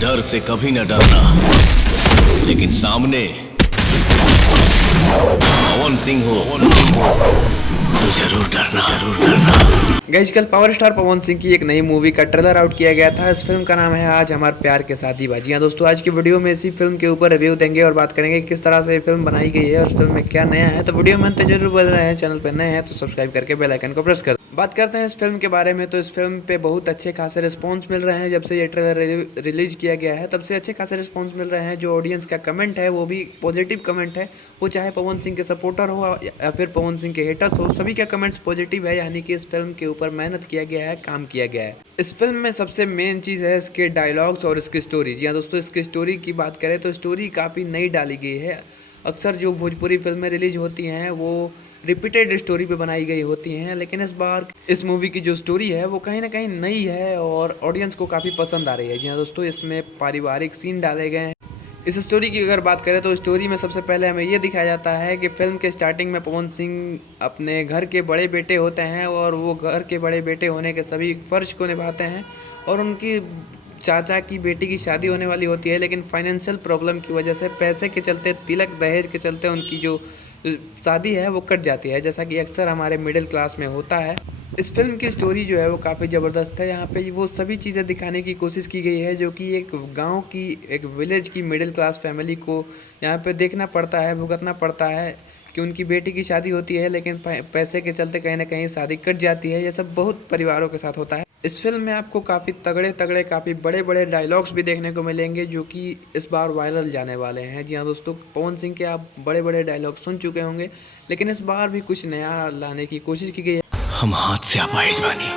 डर से कभी न डरना, लेकिन सामने पवन सिंह हो तो जरूर डरना। गाइस कल पावर स्टार पवन सिंह की एक नई मूवी का ट्रेलर आउट किया गया था। इस फिल्म का नाम है आज हमार प्यार के शादी बाजी। हाँ दोस्तों, आज की वीडियो में इसी फिल्म के ऊपर रिव्यू देंगे और बात करेंगे किस तरह से ये फिल्म बनाई गई है और फिल्म में क्या नया है। तो वीडियो में तो जरूर बन रहे हैं, चैनल पर नए हैं तो सब्सक्राइब करके बेल आइकन को प्रेस कर। बात करते हैं इस फिल्म के बारे में। तो इस फिल्म पे बहुत अच्छे खासे रिस्पॉन्स मिल रहे हैं। जब से ये ट्रेलर रिलीज किया गया है तब से अच्छे खासे रिस्पॉन्स मिल रहे हैं। जो ऑडियंस का कमेंट है वो भी पॉजिटिव कमेंट है, वो चाहे पवन सिंह के सपोर्टर हो या फिर पवन सिंह के हेटर्स हो, सभी का कमेंट्स पॉजिटिव है। यानी कि इस फिल्म के ऊपर मेहनत किया गया है, काम किया गया है। इस फिल्म में सबसे मेन चीज़ है इसके डायलॉग्स और इसकी स्टोरी। जी हाँ दोस्तों, इसकी स्टोरी की बात करें तो स्टोरी काफ़ी नई डाली गई है। अक्सर जो भोजपुरी फिल्में रिलीज होती हैं वो रिपीटेड स्टोरी पे बनाई गई होती हैं, लेकिन इस बार इस मूवी की जो स्टोरी है वो कहीं ना कहीं नई है और ऑडियंस को काफ़ी पसंद आ रही है। जी हाँ दोस्तों, इसमें पारिवारिक सीन डाले गए हैं। इस स्टोरी की अगर बात करें तो स्टोरी में सबसे पहले हमें ये दिखाया जाता है कि फिल्म के स्टार्टिंग में पवन सिंह अपने घर के बड़े बेटे होते हैं और वो घर के बड़े बेटे होने के सभी फर्ज को निभाते हैं और उनकी चाचा की बेटी की शादी होने वाली होती है, लेकिन फाइनेंशियल प्रॉब्लम की वजह से, पैसे के चलते, तिलक दहेज के चलते उनकी जो शादी है वो कट जाती है, जैसा कि अक्सर हमारे मिडिल क्लास में होता है। इस फिल्म की स्टोरी जो है वो काफ़ी ज़बरदस्त है। यहाँ पे वो सभी चीज़ें दिखाने की कोशिश की गई है जो कि एक गांव की, एक विलेज की मिडिल क्लास फैमिली को यहाँ पे देखना पड़ता है, भुगतना पड़ता है कि उनकी बेटी की शादी होती है लेकिन पैसे के चलते कहीं ना कहीं शादी कट जाती है। ये सब बहुत परिवारों के साथ होता है। इस फिल्म में आपको काफ़ी तगड़े तगड़े, काफ़ी बड़े बड़े डायलॉग्स भी देखने को मिलेंगे जो कि इस बार वायरल जाने वाले हैं। जी हाँ दोस्तों, पवन सिंह के आप बड़े बड़े डायलॉग सुन चुके होंगे, लेकिन इस बार भी कुछ नया लाने की कोशिश की गई है। हम हाथ से आपाइज बानी,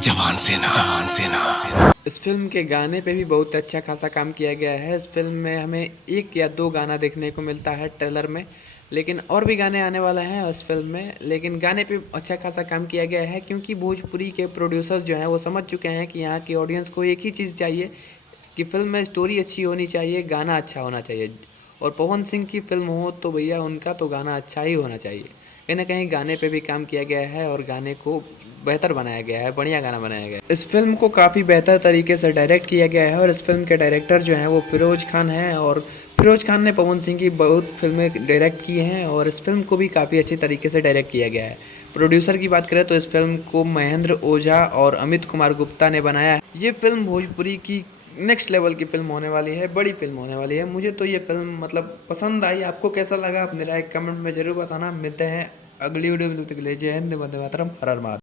जवान से ना। इस फिल्म के गाने पे भी बहुत अच्छा खासा काम किया गया है। इस फिल्म में हमें एक या दो गाना देखने को मिलता है ट्रेलर में, लेकिन और भी गाने आने वाले हैं उस फिल्म में। लेकिन गाने पे अच्छा खासा काम किया गया है क्योंकि भोजपुरी के प्रोड्यूसर्स जो हैं वो समझ चुके हैं कि यहाँ की ऑडियंस को एक ही चीज़ चाहिए कि फिल्म में स्टोरी अच्छी होनी चाहिए, गाना अच्छा होना चाहिए। और पवन सिंह की फिल्म हो तो भैया उनका तो गाना अच्छा ही होना चाहिए। कहीं ना कहीं गाने पे भी काम किया गया है और गाने को बेहतर बनाया गया है, बढ़िया गाना बनाया गया है। इस फिल्म को काफ़ी बेहतर तरीके से डायरेक्ट किया गया है और इस फिल्म के डायरेक्टर जो हैं वो फिरोज खान हैं और फिरोज खान ने पवन सिंह की बहुत फिल्में डायरेक्ट की हैं और इस फिल्म को भी काफ़ी अच्छी तरीके से डायरेक्ट किया गया है। प्रोड्यूसर की बात करें तो इस फिल्म को महेंद्र ओझा और अमित कुमार गुप्ता ने बनाया है। ये फिल्म भोजपुरी की नेक्स्ट लेवल की फिल्म होने वाली है, बड़ी फिल्म होने वाली है। मुझे तो ये फिल्म मतलब पसंद आई। आपको कैसा लगा अपने राय कमेंट में जरूर बताना। मिलते हैं अगली वीडियो में, तब तक के लिए जय हिंद, वंदे मातरम, हर हर महादेव।